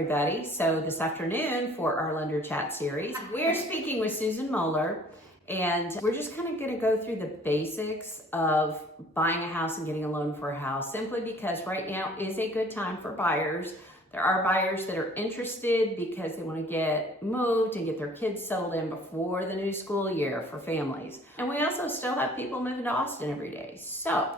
everybody. So this afternoon for our Lender Chat series, we're speaking with Susan Moeller, and we're just kind of going to go through the basics of buying a house and getting a loan for a house, simply because right now is a good time for buyers. There are buyers that are interested because they want to get moved and get their kids settled in before the new school year for families. And we also still have people moving to Austin every day. So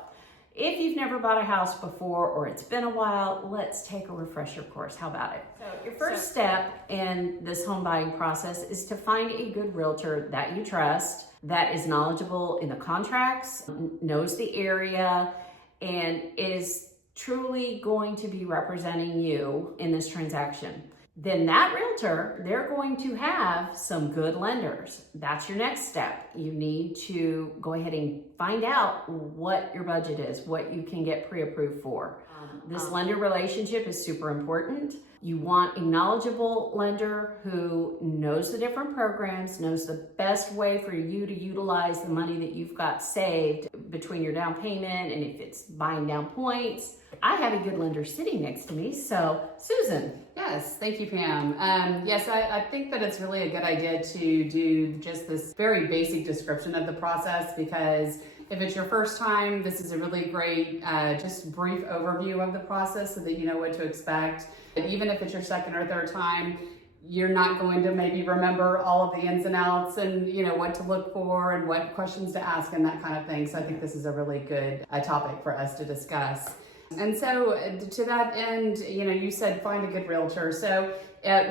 if you've never bought a house before or it's been a while, let's take a refresher course. How about it? So your first step in this home buying process is to find a good realtor that you trust, that is knowledgeable in the contracts, knows the area, and is truly going to be representing you in this transaction. Then that realtor, they're going to have some good lenders. That's your next step. You need to go ahead and find out what your budget is, what you can get pre-approved for. This lender relationship is super important. You want a knowledgeable lender who knows the different programs, knows the best way for you to utilize the money that you've got saved between your down payment and if it's buying down points. I have a good lender sitting next to me. So Susan. Yes, thank you, Pam. Yes, I think that it's really a good idea to do just this very basic description of the process, because if it's your first time, this is a really great, just brief overview of the process so that you know what to expect. And even if it's your second or third time, you're not going to maybe remember all of the ins and outs and what to look for and what questions to ask and that kind of thing. So I think this is a really good topic for us to discuss. And so to that end, you said find a good realtor. So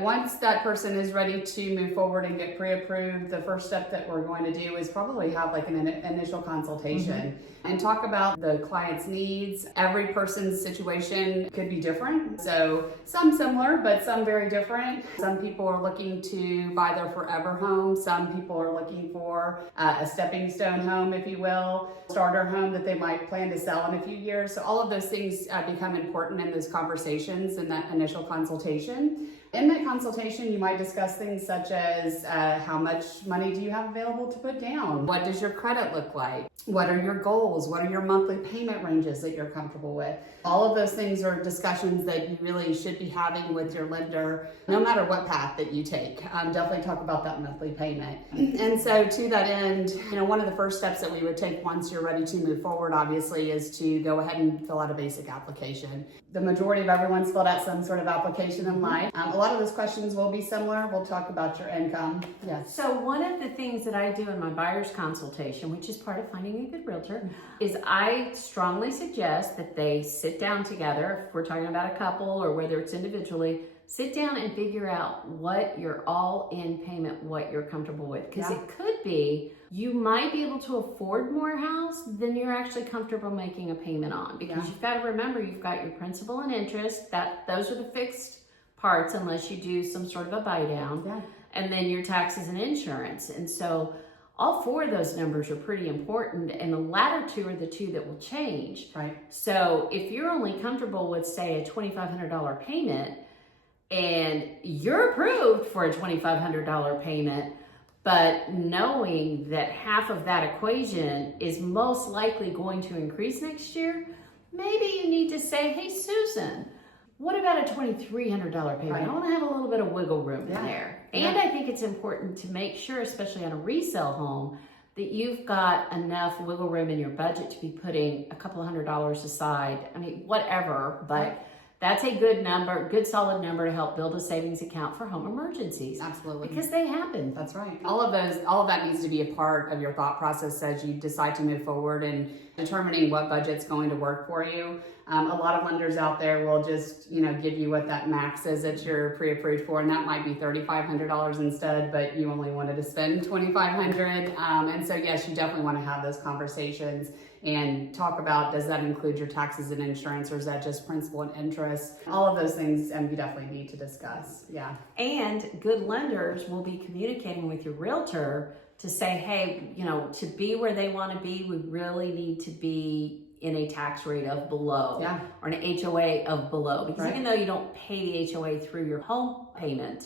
once that person is ready to move forward and get pre-approved, the first step that we're going to do is probably have like an initial consultation and talk about the client's needs. Every person's situation could be different. So some similar, but some very different. Some people are looking to buy their forever home. Some people are looking for a stepping stone home, if you will, starter home that they might plan to sell in a few years. So all of those things become important in those conversations in that initial consultation. In that consultation, you might discuss things such as how much money do you have available to put down? What does your credit look like? What are your goals? What are your monthly payment ranges that you're comfortable with? All of those things are discussions that you really should be having with your lender, no matter what path that you take. Definitely talk about that monthly payment. And so to that end, one of the first steps that we would take once you're ready to move forward, obviously, is to go ahead and fill out a basic application. The majority of everyone's filled out some sort of application in life. A lot of those questions will be similar. We'll talk about your income. Yes. So one of the things that I do in my buyer's consultation, which is part of finding a good realtor, is I strongly suggest that they sit down together. If we're talking about a couple or whether it's individually, sit down and figure out what your all-in payment, what you're comfortable with. Because it could be you might be able to afford more house than you're actually comfortable making a payment on. Because you've got to remember, you've got your principal and interest. Those are the fixed parts unless you do some sort of a buy down. And then your taxes and insurance. And so all four of those numbers are pretty important, and the latter two are the two that will change. Right. So if you're only comfortable with, say, a $2,500 payment, and you're approved for a $2,500 payment, but knowing that half of that equation is most likely going to increase next year, maybe you need to say, hey, Susan, what about a $2,300 payment? Right. I want to have a little bit of wiggle room in there. And I think it's important to make sure, especially on a resale home, that you've got enough wiggle room in your budget to be putting a couple $100s aside. I mean, whatever, but that's a good number, good solid number to help build a savings account for home emergencies. Absolutely. Because they happen. That's right. All of that needs to be a part of your thought process as you decide to move forward and determining what budget's going to work for you. A lot of lenders out there will just, give you what that max is that you're pre-approved for, and that might be $3,500 instead, but you only wanted to spend $2,500. And so, yes, you definitely want to have those conversations and talk about, does that include your taxes and insurance, or is that just principal and interest? All of those things you definitely need to discuss. Yeah. And good lenders will be communicating with your realtor to say, hey, to be where they want to be, we really need to be in a tax rate of below or an HOA of below. Because even though you don't pay the HOA through your home payment,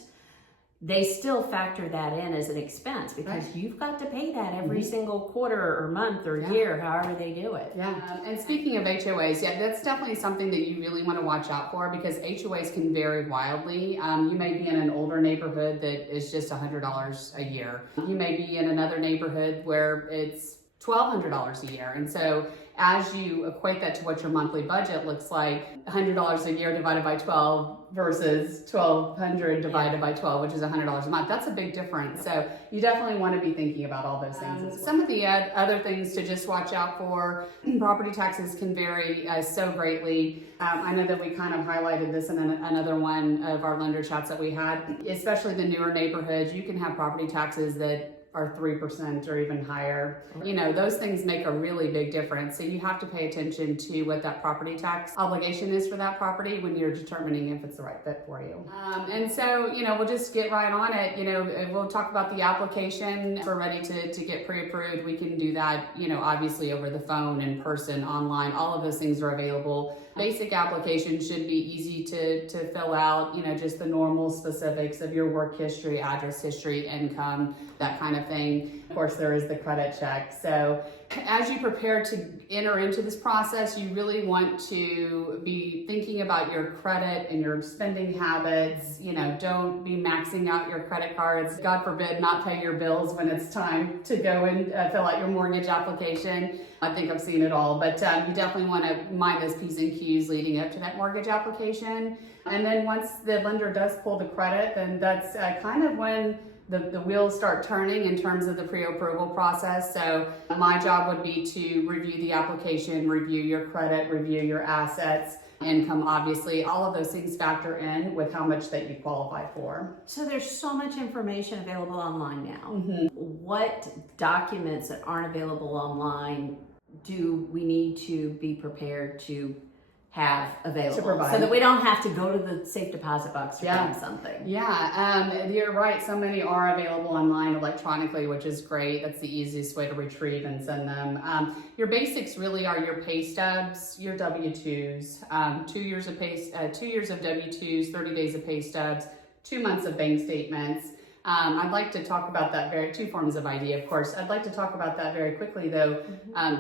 they still factor that in as an expense because you've got to pay that every single quarter or month or year, however they do it. Yeah. And speaking of HOAs, that's definitely something that you really want to watch out for because HOAs can vary wildly. You may be in an older neighborhood that is just $100 a year. You may be in another neighborhood where it's $1,200 a year. And so as you equate that to what your monthly budget looks like, $100 a year divided by 12 versus $1,200 divided by 12, which is $100 a month, that's a big difference. So you definitely want to be thinking about all those things. As well. Some of the other things to just watch out for, property taxes can vary so greatly. I know that we kind of highlighted this in another one of our lender chats that we had, especially the newer neighborhoods. You can have property taxes that are 3% or even higher. You know, those things make a really big difference. So you have to pay attention to what that property tax obligation is for that property when you're determining if it's the right fit for you. And so, you know, we'll just get right on it. You know, we'll talk about the application. If we're ready to get pre-approved, we can do that, you know, obviously over the phone, in person, online, all of those things are available. Basic application should be easy to fill out, you know, just the normal specifics of your work history, address history, income, that kind of thing. Of course, there is the credit check. So as you prepare to enter into this process, you really want to be thinking about your credit and your spending habits. You know, don't be maxing out your credit cards. God forbid, not pay your bills when it's time to go and fill out your mortgage application. I think I've seen it all, but you definitely want to mind those P's and Q's leading up to that mortgage application. And then once the lender does pull the credit, then that's kind of when the wheels start turning in terms of the pre-approval process. So my job would be to review the application, review your credit, review your assets, income, obviously. All of those things factor in with how much that you qualify for. So there's so much information available online now. What documents that aren't available online do we need to be prepared to have available to provide, so that we don't have to go to the safe deposit box to find something? You're right. So many are available online electronically, which is great. That's the easiest way to retrieve and send them. Your basics really are your pay stubs, your W-2s, 2 years of W-2s, 30 days of pay stubs, 2 months of bank statements. I'd like to talk about that two forms of ID, of course. I'd like to talk about that very quickly though.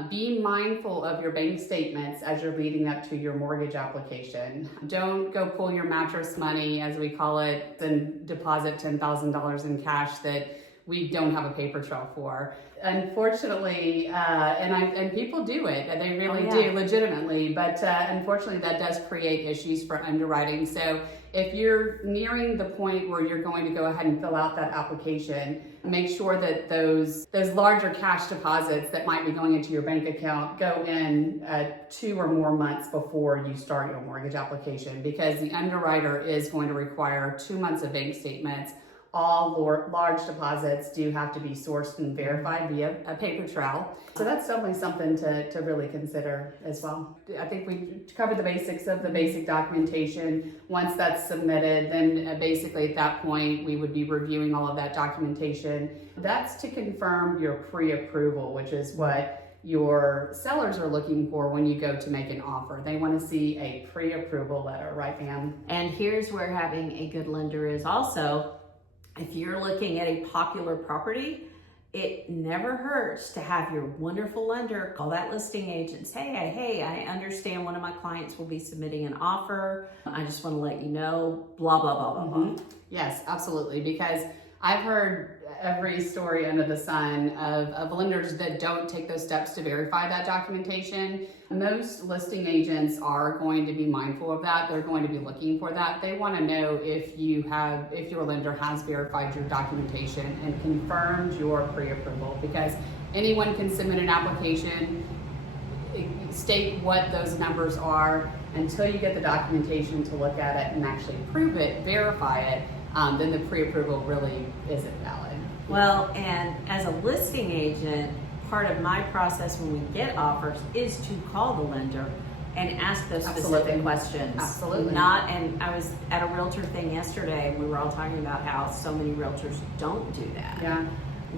Be mindful of your bank statements as you're leading up to your mortgage application. Don't go pull your mattress money, as we call it, and deposit $10,000 in cash that we don't have a paper trail for. Unfortunately, and people do it, they really do legitimately, but unfortunately that does create issues for underwriting. So if you're nearing the point where you're going to go ahead and fill out that application, make sure that those larger cash deposits that might be going into your bank account go in 2 or more months before you start your mortgage application, because the underwriter is going to require 2 months of bank statements. All large deposits do have to be sourced and verified via a paper trail. So that's definitely something to really consider as well. I think we covered the basics of the basic documentation. Once that's submitted, then basically at that point, we would be reviewing all of that documentation. That's to confirm your pre-approval, which is what your sellers are looking for when you go to make an offer. They want to see a pre-approval letter, right, Pam? And here's where having a good lender is also. If you're looking at a popular property, it never hurts to have your wonderful lender call that listing agent. Hey, I understand one of my clients will be submitting an offer. I just want to let you know, blah, blah, blah, blah, blah. Yes, absolutely. Because I've heard every story under the sun of lenders that don't take those steps to verify that documentation. Most listing agents are going to be mindful of that. They're going to be looking for that. They want to know if your lender has verified your documentation and confirmed your pre-approval, because anyone can submit an application, state what those numbers are. Until you get the documentation to look at it and actually prove it, verify it, then the pre-approval really isn't valid. Well, and as a listing agent, part of my process when we get offers is to call the lender and ask those specific questions. Absolutely. And I was at a realtor thing yesterday and we were all talking about how so many realtors don't do that. Yeah.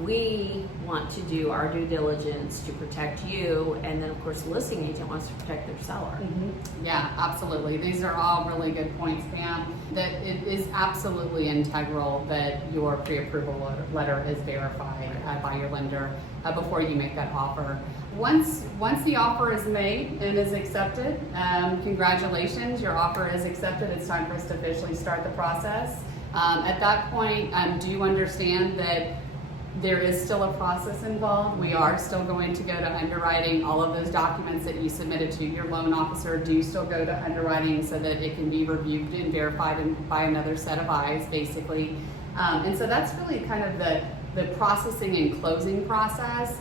we want to do our due diligence to protect you, and then of course the listing agent wants to protect their seller. Yeah, absolutely. These are all really good points, Pam. That it is absolutely integral that your pre-approval letter is verified by your lender before you make that offer. Once the offer is made and is accepted, congratulations, your offer is accepted. It's time for us to officially start the process. At that point, do you understand that there is still a process involved? We are still going to go to underwriting. All of those documents that you submitted to your loan officer do still go to underwriting so that it can be reviewed and verified by another set of eyes, basically. And so that's really kind of the processing and closing process.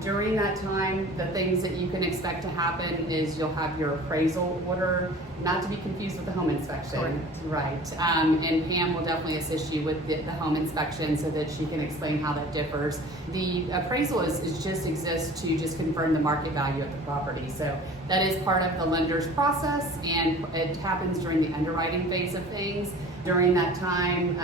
During that time, the things that you can expect to happen is you'll have your appraisal order, not to be confused with the home inspection. Correct. Right. And Pam will definitely assist you with the home inspection so that she can explain how that differs. The appraisal is just exists to just confirm the market value of the property. So that is part of the lender's process, and it happens during the underwriting phase of things. During that time,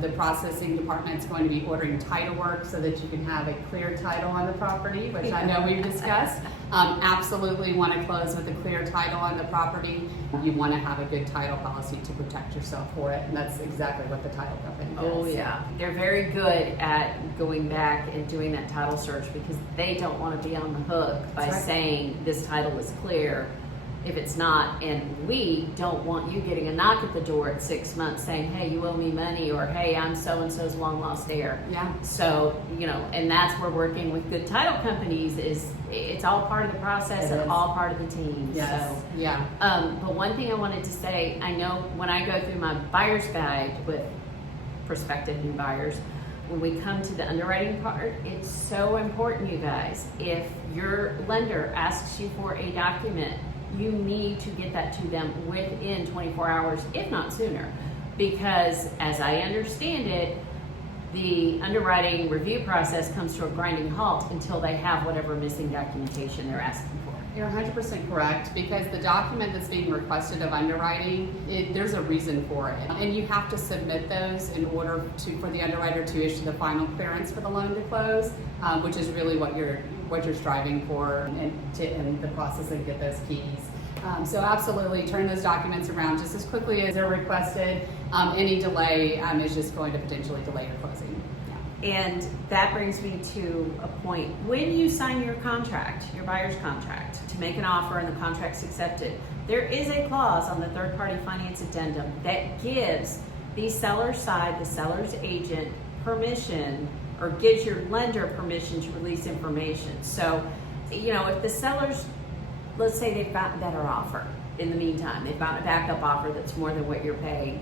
the processing department is going to be ordering title work so that you can have a clear title on the property, which I know we've discussed. Absolutely want to close with a clear title on the property. You want to have a good title policy to protect yourself for it, and that's exactly what the title company does. Oh yeah, they're very good at going back and doing that title search because they don't want to be on the hook by saying this title is clear if it's not, and we don't want you getting a knock at the door at 6 months saying, hey, you owe me money, or hey, I'm so-and-so's long lost heir. Yeah. So, and that's where working with good title companies is, it's all part of the process and all part of the team. Yes. So, yeah. But one thing I wanted to say, I know when I go through my buyer's guide with prospective new buyers, when we come to the underwriting part, it's so important, you guys. If your lender asks you for a document, you need to get that to them within 24 hours, if not sooner. Because as I understand it, the underwriting review process comes to a grinding halt until they have whatever missing documentation they're asking for. You're 100% correct, because the document that's being requested of underwriting, there's a reason for it. And you have to submit those in order for the underwriter to issue the final clearance for the loan to close, which is really what you're striving for in the process and get those keys. So absolutely turn those documents around just as quickly as they're requested. Any delay is just going to potentially delay your closing. And that brings me to a point. When you sign your contract, your buyer's contract, to make an offer and the contract's accepted, there is a clause on the third-party finance addendum that gives the seller's side, the seller's agent, permission, or gives your lender permission to release information. So, if the sellers, let's say they've gotten a better offer in the meantime, they've gotten a backup offer that's more than what you're paying,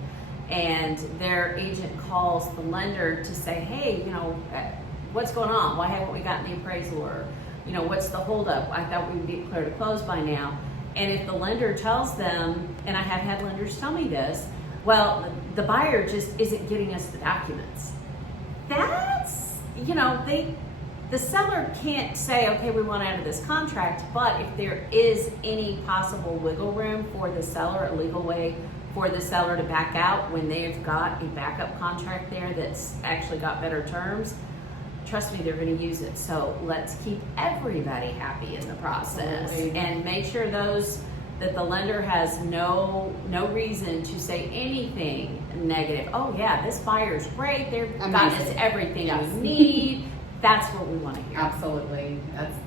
and their agent calls the lender to say, hey, what's going on? Why haven't we gotten the appraisal? Or, what's the holdup? I thought we'd be clear to close by now. And if the lender tells them, and I have had lenders tell me this, well, the buyer just isn't getting us the documents. That's, the seller can't say, okay, we want out of this contract, but if there is any possible wiggle room for the seller, a legal way for the seller to back out when they've got a backup contract there that's actually got better terms, trust me, they're going to use it. So let's keep everybody happy in the process. Absolutely. And make sure that the lender has no reason to say anything negative. Oh yeah, this buyer's great. They've got us everything we need. That's what we want to hear. Absolutely.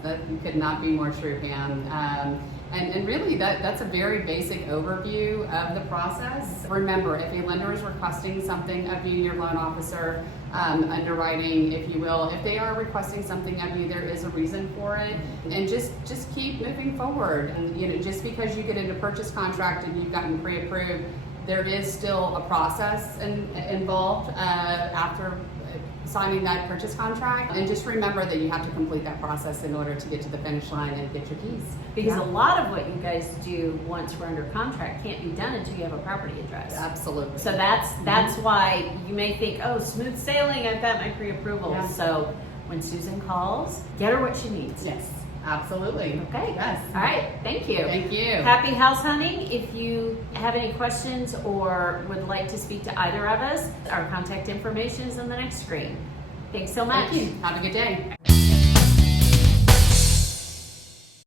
That could not be more true, Pam. And really, that's a very basic overview of the process. Remember, if a lender is requesting something of you, your loan officer, underwriting, if you will, if they are requesting something of you, there is a reason for it. And just keep moving forward. And just because you get into purchase contract and you've gotten pre-approved, there is still a process involved after signing that purchase contract, and just remember that you have to complete that process in order to get to the finish line and get your keys. Because a lot of what you guys do once we're under contract can't be done until you have a property address. Absolutely. So that's why you may think, oh, smooth sailing, I've got my pre-approval. Yeah. So when Susan calls, get her what she needs. Yes, absolutely. Okay. Yes. All right. Thank you. Thank you. Happy house hunting. If you have any questions or would like to speak to either of us, our contact information is on the next screen. Thanks so much. Thank you. Have a good day.